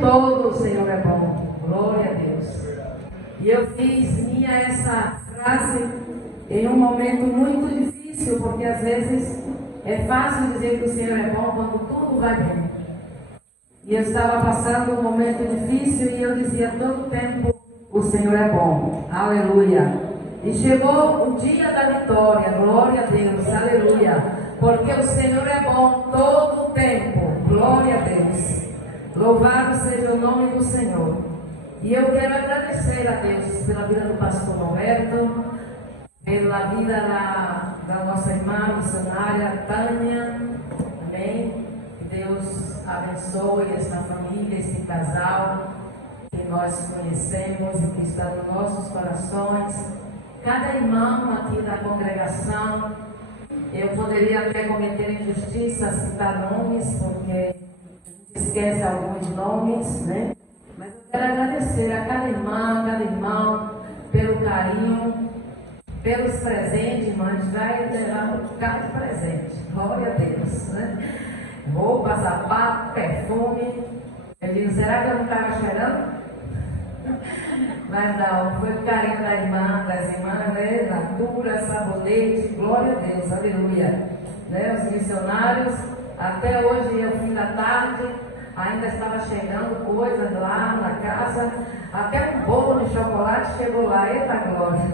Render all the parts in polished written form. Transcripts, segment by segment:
todo o Senhor é bom. Glória a Deus. E eu fiz minha essa frase em um momento muito difícil, porque às vezes é fácil dizer que o Senhor é bom quando tudo vai bem. E eu estava passando um momento difícil e eu dizia todo o tempo: o Senhor é bom. Aleluia. E chegou o dia da vitória. Glória a Deus. Aleluia. Porque o Senhor é bom todo o tempo. Glória a Deus. Louvado seja o nome do Senhor. E eu quero agradecer a Deus pela vida do pastor Roberto, pela vida da nossa irmã missionária Tânia. Amém. Que Deus abençoe essa família, esse casal que nós conhecemos e que está nos nossos corações. Cada irmão aqui da congregação, eu poderia até cometer injustiça, citar nomes, porque esquece alguns nomes, né? Mas eu quero agradecer a cada irmã, cada irmão, pelo carinho, pelos presentes, irmãs. Vai levar um bocado de presente. Glória a Deus, né? Roupa, sapato, perfume. Eu digo, será que eu não estava cheirando? Mas não, foi o carinho da irmã, das irmãs, né? Natura, sabonete, glória a Deus, aleluia. Né? Os missionários, até hoje, ao fim da tarde, ainda estava chegando coisas lá na casa, até um bolo de chocolate chegou lá, eita glória.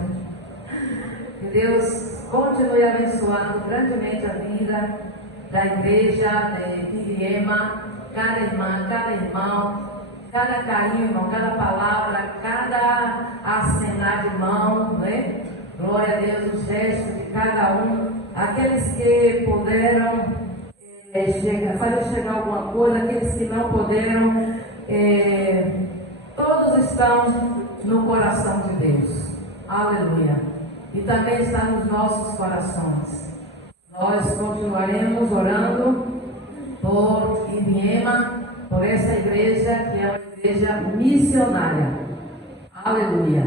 Que Deus continue abençoando grandemente a vida da igreja de Iriema, cada irmã, cada irmão, cada carinho, irmão, cada palavra, cada acenar de mão, né? Glória a Deus, os gestos de cada um, aqueles que puderam fazer chegar alguma coisa, aqueles que não puderam, todos estão no coração de Deus. Aleluia. E também está nos nossos corações. Nós continuaremos orando por Iriema, por essa igreja que é uma igreja missionária. Aleluia.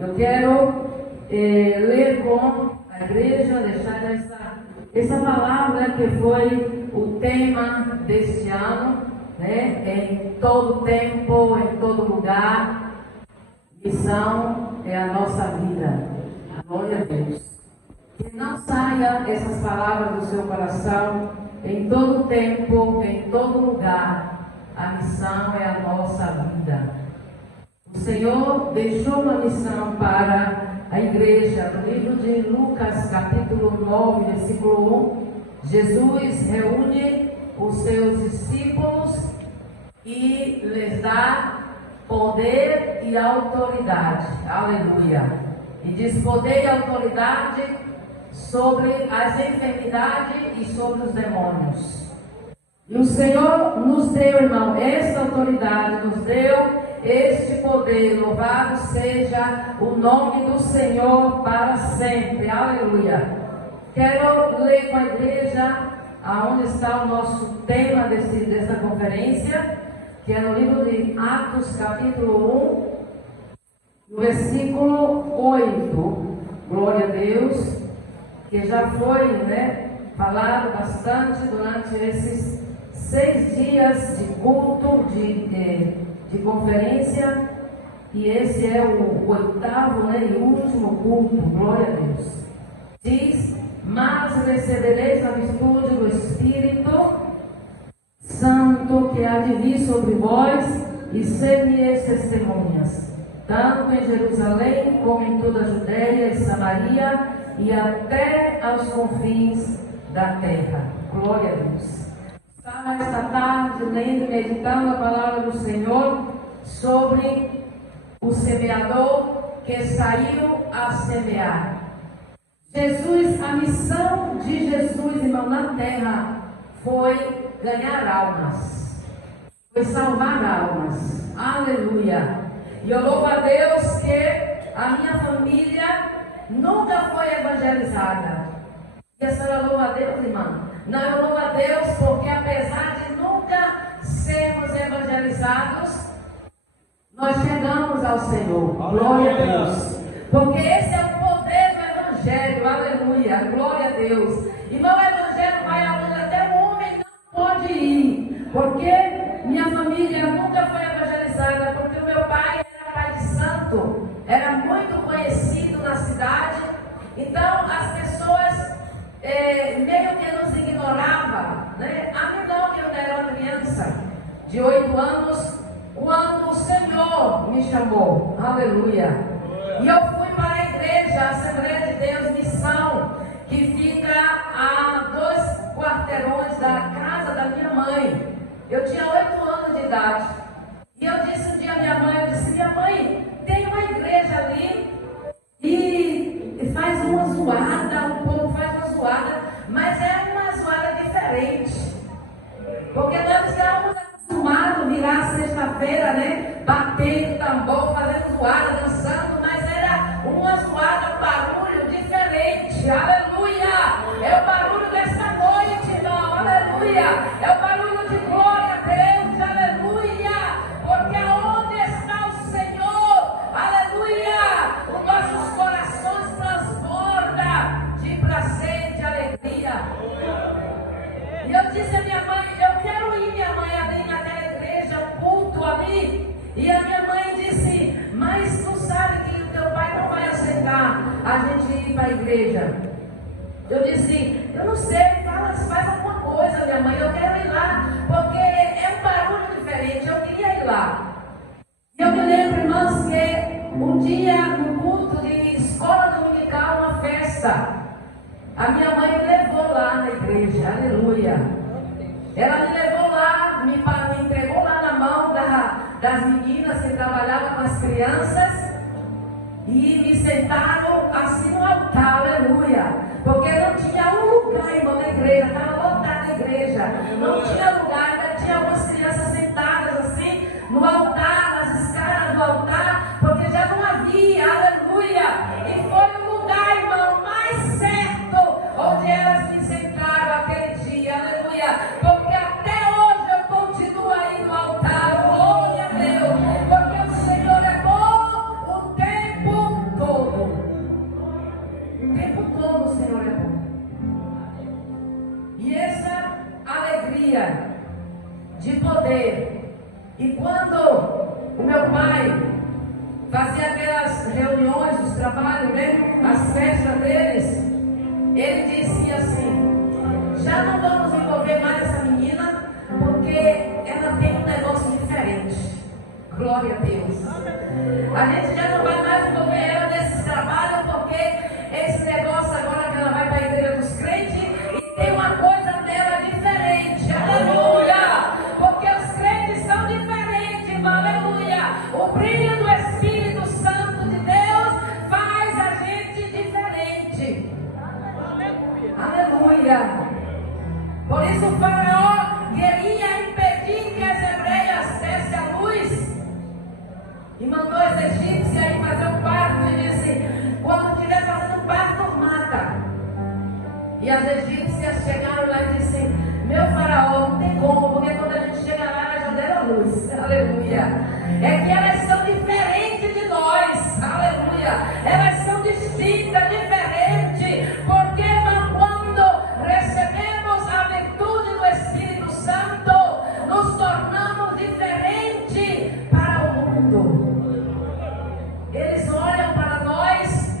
Eu quero ler com a igreja, deixar essa palavra que foi o tema deste ano, né? Em todo tempo, em todo lugar. Missão é a nossa vida. Glória a Deus. Que não saia essas palavras do seu coração. Em todo tempo, em todo lugar, a missão é a nossa vida. O Senhor deixou uma missão para a igreja. No livro de Lucas, capítulo 9, versículo 1, Jesus reúne os seus discípulos e lhes dá poder e autoridade. Aleluia. E diz poder e autoridade sobre as enfermidades e sobre os demônios. E o Senhor nos deu, irmão, essa autoridade, nos deu este poder. Louvado seja o nome do Senhor para sempre. Aleluia. Quero ler com a igreja aonde está o nosso tema desta conferência, que é no livro de Atos, capítulo 1, no versículo 8. Glória a Deus, que já foi, né, falado bastante durante esses 6 dias de culto, de conferência, e esse é o 8º, né, e último culto. Glória a Deus. Diz: mas recebereis a virtude do Espírito Santo que há de vir sobre vós, e ser-me-eis testemunhas, tanto em Jerusalém como em toda a Judéia e Samaria e até aos confins da terra. Glória a Deus. Estava esta tarde lendo e meditando a palavra do Senhor sobre o semeador que saiu a semear. Jesus, a missão de Jesus, irmão, na terra foi ganhar almas, foi salvar almas. Aleluia. E eu louvo a Deus que a minha família nunca foi evangelizada. E a senhora louva a Deus, irmã? Não, eu louvo a Deus porque apesar de nunca sermos evangelizados, nós chegamos ao Senhor. Glória a Deus. Porque esse é o poder do Evangelho. Aleluia. Glória a Deus. Irmão, o Evangelho vai aonde até o homem não pode ir. Porque minha família nunca foi evangelizada. Então as pessoas meio que nos ignoravam, né? A menor, que eu era uma criança de 8 anos, quando o Senhor me chamou, aleluia, e eu fui para a igreja, a Assembleia de Deus Missão, que fica a 2 quarteirões da casa da minha mãe. Eu tinha 8 anos de idade, e eu disse um dia à minha mãe, minha mãe, tem uma igreja ali, e faz uma zoada, o povo faz uma zoada, mas é uma zoada diferente, porque nós estávamos acostumados a virar sexta-feira, né? Batendo tambor, fazendo zoada, dançando, mas era uma zoada, um barulho diferente, aleluia! É o barulho desta noite, irmão, aleluia! É o barulho de glória a Deus, aleluia! Porque aonde está o Senhor, aleluia, os nossos corações transbordam de prazer, de alegria. E eu disse à minha mãe, eu quero ir, minha mãe, ali naquela igreja, um culto ali. E a minha mãe disse, mas tu sabe que o teu pai não vai aceitar a gente ir para a igreja. Eu disse, eu não sei, faz alguma coisa, minha mãe, eu quero ir lá, porque é um barulho diferente, eu queria ir lá. E eu me lembro, irmãos, que um dia no culto de escola dominical, uma festa, a minha mãe me levou lá na igreja, aleluia. Ela me levou lá, me entregou lá na mão das meninas que trabalhavam com as crianças e me sentaram assim no altar, aleluia. Porque não tinha um lugar, irmão, na igreja, estava lotada a igreja. Não tinha lugar, ainda tinha algumas crianças sentadas assim no altar, nas escadas do altar, porque já não havia, aleluia. E foi o lugar, irmão, mais certo onde elas me sentaram aquele dia, aleluia. Porque até hoje eu continuo aí no altar, glória a Deus, porque o Senhor é bom o tempo todo. O tempo todo o Senhor é bom. E essa alegria de poder. E quando o meu pai fazia aquelas reuniões dos trabalhos, né? As festas deles, ele dizia assim, já não vamos envolver mais essa menina, porque ela tem um negócio diferente. Glória a Deus. A gente já não vai mais envolver ela nesse trabalho, porque esse negócio agora que ela vai para a igreja dos crentes e tem uma coisa dela diferente. Aleluia! Porque os crentes são diferentes, irmão. Aleluia! O brilho do Espírito Santo de Deus faz a gente diferente. Aleluia! Por isso o faraó queria impedir que as hebreias dessem a luz e mandou as egípcias ir fazer um parto e disse, quando estiver fazendo parto, mata. E as egípcias chegaram lá e disseram, meu faraó, não tem como, porque quando a gente chega lá, ela já deram a luz. Aleluia! É que elas são diferentes de nós. Aleluia! Elas são distintas, diferentes, porque quando recebemos a virtude do Espírito Santo, nos tornamos diferentes para o mundo. Eles olham para nós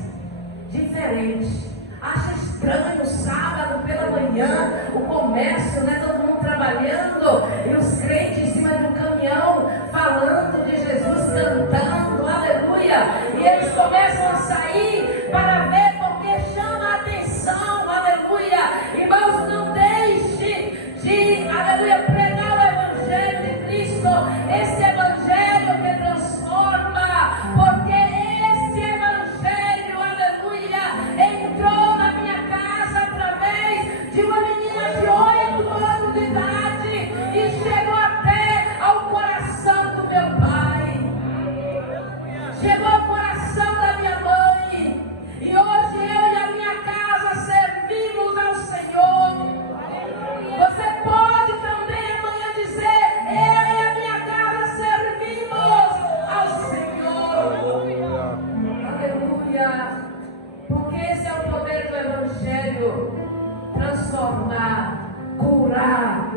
diferente. Acha estranho sábado pela manhã, o comércio, né? Todo mundo trabalhando e os crentes em cima de um caminhão falando de Jesus, cantando, aleluia. E eles começam a sair para ver porque chama a atenção, aleluia. Irmãos, não deixe de, aleluia, pregar o Evangelho de Cristo, esse Evangelho que transforma, porque esse Evangelho, aleluia, entrou na minha casa através de uma menina de 8 anos de idade e chegou até ao coração do meu pai, chegou ao coração da minha mãe, e hoje eu e a minha casa servimos ao Senhor. Você pode também amanhã dizer, eu e a minha casa servimos ao Senhor. Aleluia. Porque esse é o poder do Evangelho, transformar, curar,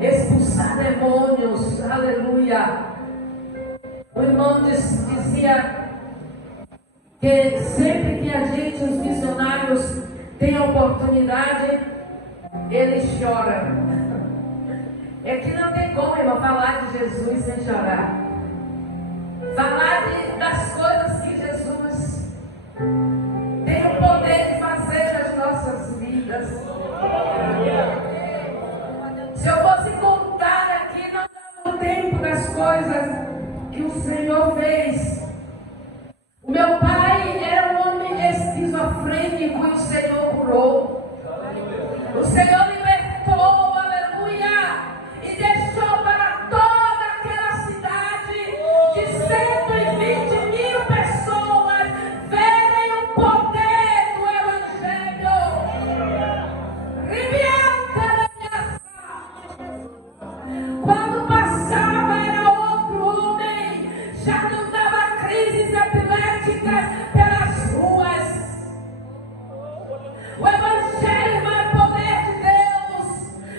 expulsar demônios, aleluia. O irmão dizia que sempre que a gente, os missionários, tem a oportunidade, ele chora. É que não tem como, irmão, falar de Jesus sem chorar. Falar das coisas que Jesus tem o poder de fazer nas nossas vidas. Se eu fosse contar aqui, não dá o tempo das coisas que o Senhor fez. O meu pai era um homem esquizofrênico e o Senhor curou. O Senhor libertou, aleluia, e deixou para toda aquela cidade de 120 mil pessoas verem o poder do Evangelho. Quando passava era outro homem, já não dava crises epiléticas pelas ruas. O Evangelho é poder de Deus.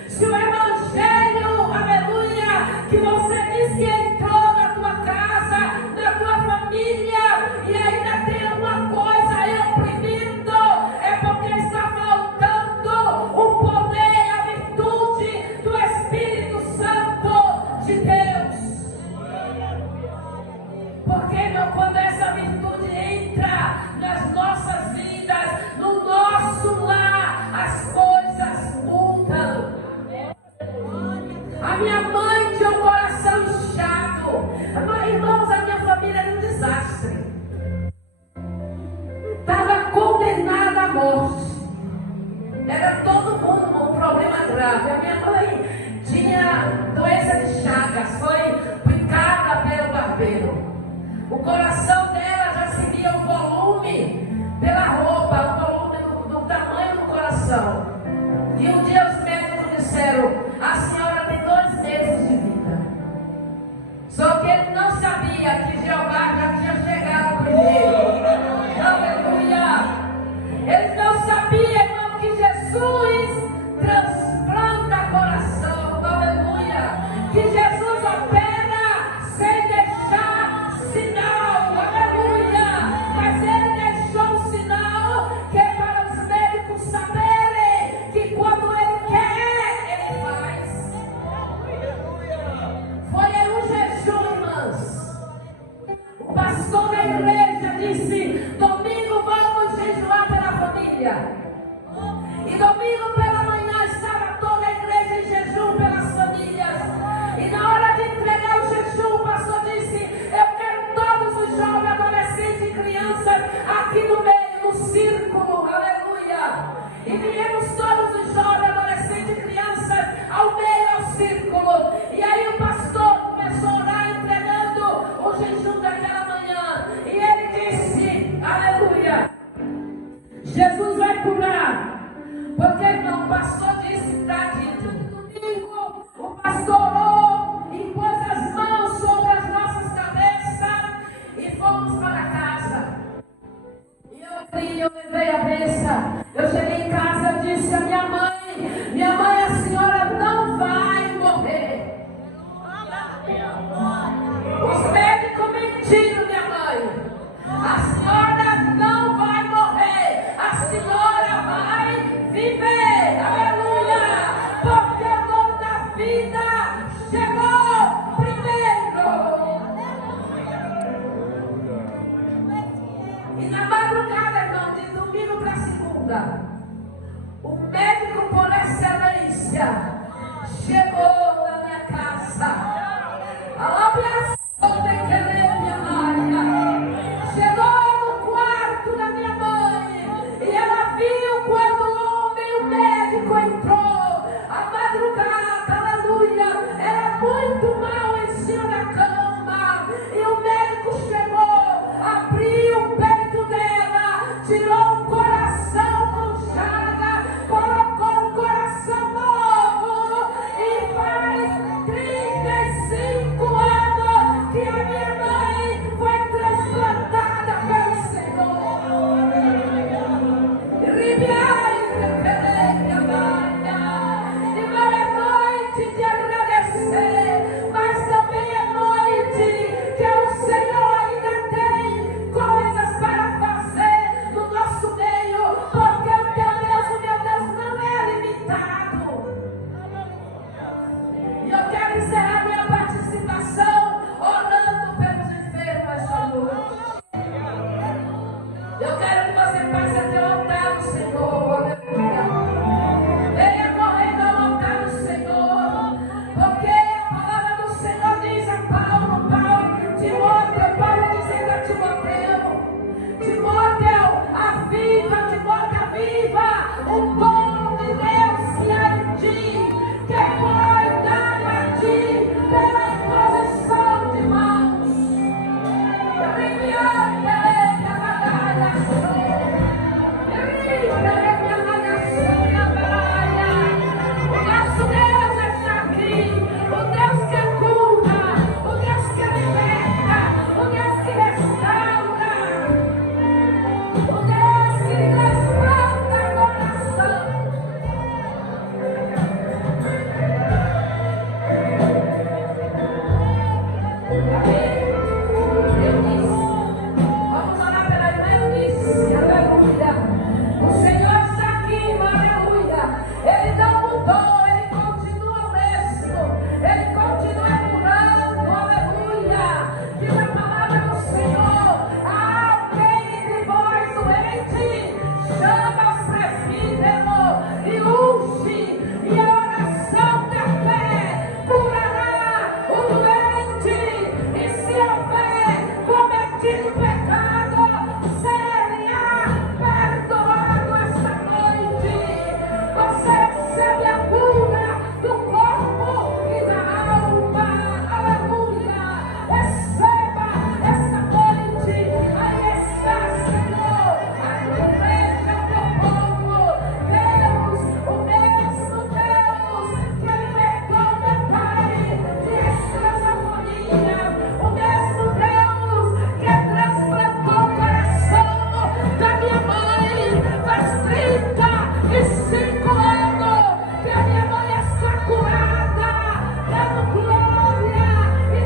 Se o Evangelho, aleluia, que você diz que entrou na tua casa, na tua família, e ainda tem alguma coisa aí oprimindo, é porque está faltando o poder, a virtude do Espírito Santo de Deus. Porque, meu, quando essa virtude entra nas nossas vidas, no nosso lar, as coisas mudam. A minha mãe tinha um coração inchado. Irmãos, a minha família era um desastre. Estava condenada à morte. Era todo mundo um problema grave. A minha mãe tinha doença de Chagas, foi picada pelo barbeiro. O coração dela já se via o volume pela roupa, o volume do tamanho do coração. E um dia os médicos disseram: a senhora tem 2 meses de vida. Só que ele não sabia que Jeová já tinha chegado primeiro. Aleluia! Ele não sabia, irmão, que Jesus transplanta coração. Aleluia! Que Jesus opera sem deixar sinal. Aleluia! Mas ele deixou um sinal que é para os médicos saberem que quando ele quer, ele faz. Foi aí um jejum, irmãos. O pastor da igreja disse: domingo vamos jejuar pela família. E domingo pela manhã estava toda a igreja em jejum pelas famílias. E na hora de entregar o jejum, o pastor disse: eu quero todos os jovens, adolescentes e crianças aqui no meio, no círculo. Aleluia! E viemos todos os jovens, adolescentes e crianças ao meio, ao círculo. E aí o pastor começou a orar, entregando o jejum daquela manhã. E ele disse: aleluia, Jesus vai curar. Porque não, o pastor disse: está dito. Domingo, o pastor orou e pôs as mãos sobre as nossas cabeças e fomos para casa. E eu levei a bênção. Eu cheguei em casa e disse à minha mãe, a senhora não vai morrer. Os médicos mentiram, minha mãe. A senhora não vai morrer. A senhora vai viver. Aleluia. Porque o dono da vida chegou primeiro. E na madrugada, irmão, de domingo para segunda, o médico por excelência chegou na minha casa. A operação tem que ler minha área. Chegou no quarto da minha mãe e ela viu quando o homem, o médico, entrou. A madrugada, aleluia, era muito mal em cima da cama. E o médico chegou, abriu o peito dela, tirou o coração com chaga, colocou um coração novo. E faz 35 anos Amém. Vamos orar pela irmã Eunice. Aleluia. O Senhor está aqui, aleluia. Ele não mudou, Ele continua o mesmo. Ele continua curando, aleluia. Diz a palavra do Senhor. Há alguém entre vós doente, chama os presbíteros e unge, e a oração da fé curará o doente. E se houver cometido pecado, será perdoado esta noite. Você recebe a cura do corpo e da alma. Aleluia. Receba esta noite. Aí está, Senhor, a igreja do povo. Deus, o mesmo Deus que libertou meu pai de esquizofrenia, o mesmo Deus que transplantou o coração da minha mãe faz 35 anos que a minha mãe está curada, dando glória e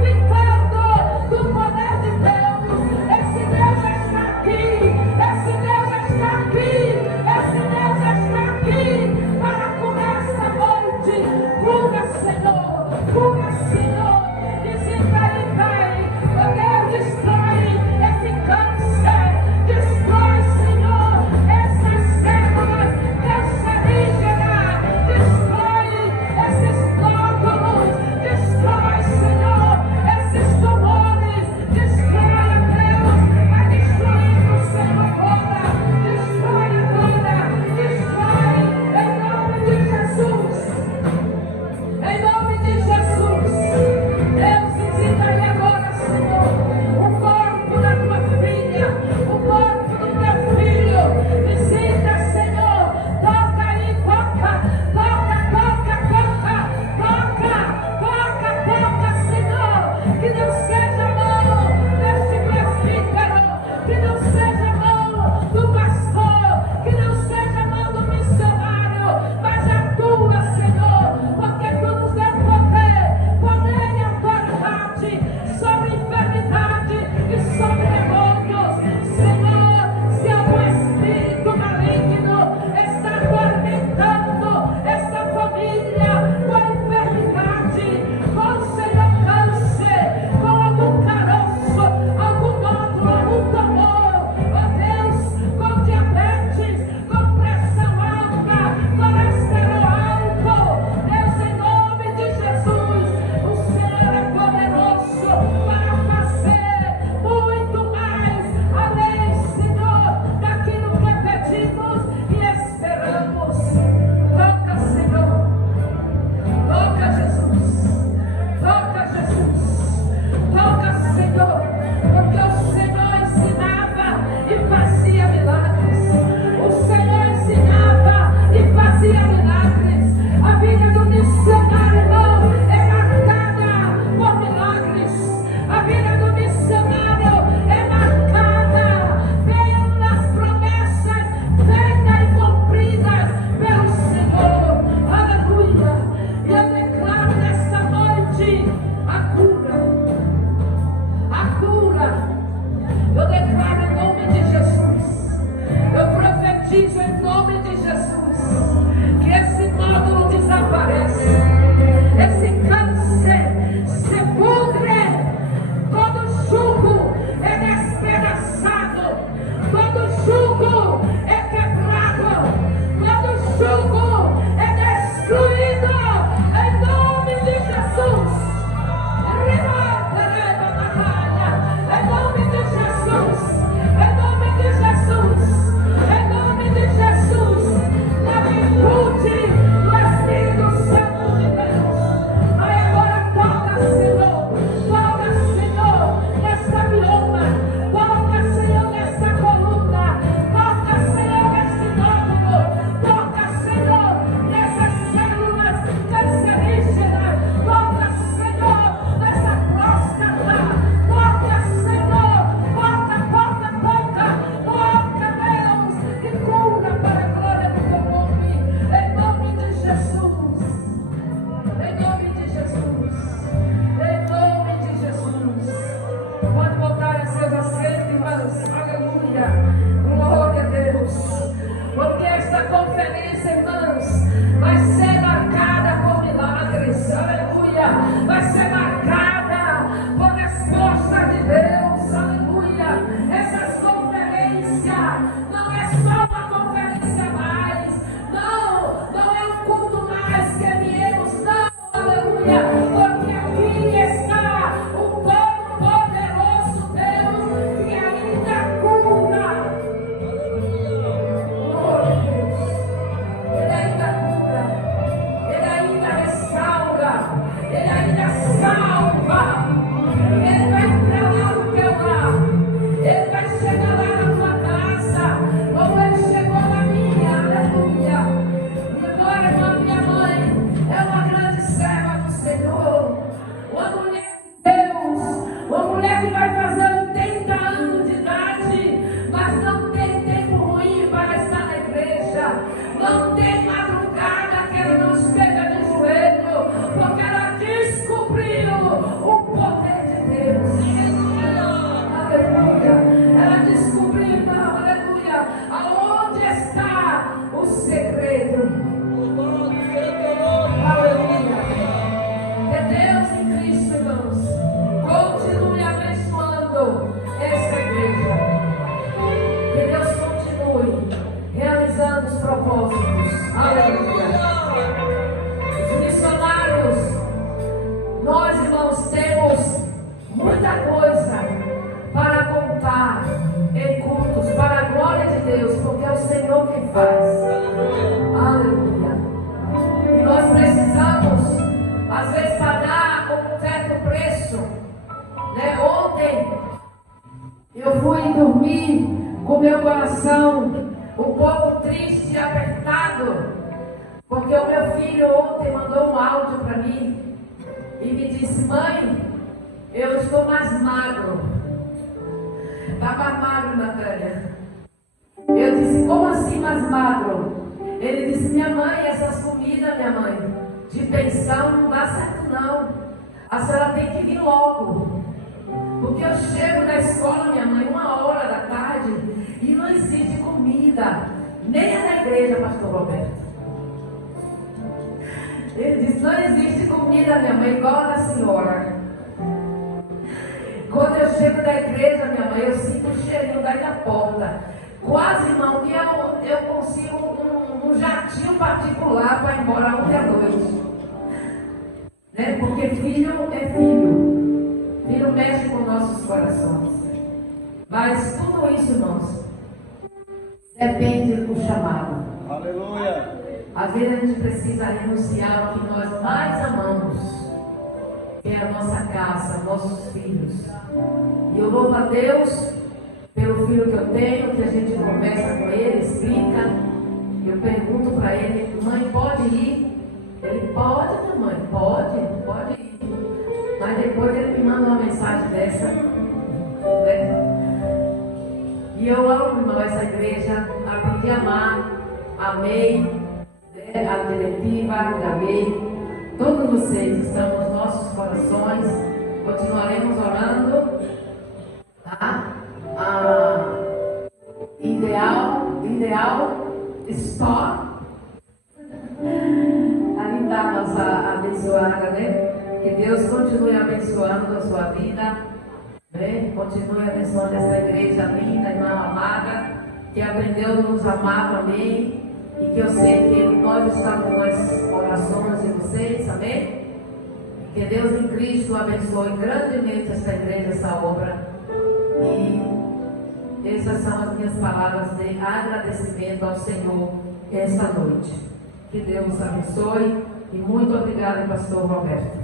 testificando do poder de Deus. Esse Deus está aqui, esse Deus está aqui, esse Deus está aqui para curar essa noite. Cura, Senhor, cura, Senhor. Visita aí, Pai. Meu Deus, destrói esse câncer, destrói, Senhor, essas células cancerígenas, destrói esses nódulos, destrói, Senhor, esses tumores, destrói, Deus, vai destruindo, Senhor, agora, destrói agora, destrói, em nome de Jesus, em nome de Jesus. Deus, visita aí agora, Senhor, o corpo da tua filha, o corpo do teu filho. Visita, Senhor, toca aí, toca, Senhor. Que não seja a mão deste presbítero, que não seja a mão do pastor, que não seja a mão do missionário, mas a tua, Senhor, porque tu nos deu poder e autoridade sobre enfermidade e sobre demônios. Senhor, se algum espírito maligno está atormentando esta família com enfermidade, com, Senhor, câncer, com algum muita coisa para contar em cultos, para a glória de Deus, porque é o Senhor quem faz. Aleluia. E nós precisamos, às vezes, pagar um certo preço. Né? Ontem, eu fui dormir com meu coração um pouco triste e apertado, porque o meu filho ontem mandou um áudio para mim e me disse: mãe, eu estou mais magro. Estava magro, Natália. Eu disse: como assim mais magro? Ele disse: minha mãe, essas comidas, minha mãe, de pensão não dá certo não. A senhora tem que vir logo. Porque eu chego da escola, minha mãe, 1h e não existe comida. Nem é na igreja, pastor Roberto. Ele disse: não existe comida, minha mãe, igual a da senhora. Quando eu chego da igreja, minha mãe, eu sinto o cheirinho daí da porta. Quase, irmão, que eu consigo um jatinho particular para ir embora ontem à noite. Né? Porque filho é filho. Filho mexe com nossos corações. Mas tudo isso, irmãos, depende do chamado. Aleluia. Às vezes a gente precisa renunciar ao que nós mais amamos, que é a nossa casa, nossos filhos. E eu louvo a Deus pelo filho que eu tenho, que a gente conversa com ele, explica. Eu pergunto para ele: mãe, pode ir? Ele: pode, minha mãe, pode ir. Mas depois ele me manda uma mensagem dessa, né? E eu amo, irmão, essa igreja, aprendi a amar, amei, né? A diretiva, amei. Todos vocês estão nos nossos corações, continuaremos orando, tá? Ideal Store. Ali está a nossa abençoada, né? Que Deus continue abençoando a sua vida, né? Continue abençoando essa igreja linda, irmã amada, que aprendeu a nos amar também, e que eu sei que nós estamos nas orações de vocês, amém? Que Deus em Cristo abençoe grandemente esta igreja, essa obra. E essas são as minhas palavras de agradecimento ao Senhor esta noite. Que Deus abençoe e muito obrigada, pastor Roberto.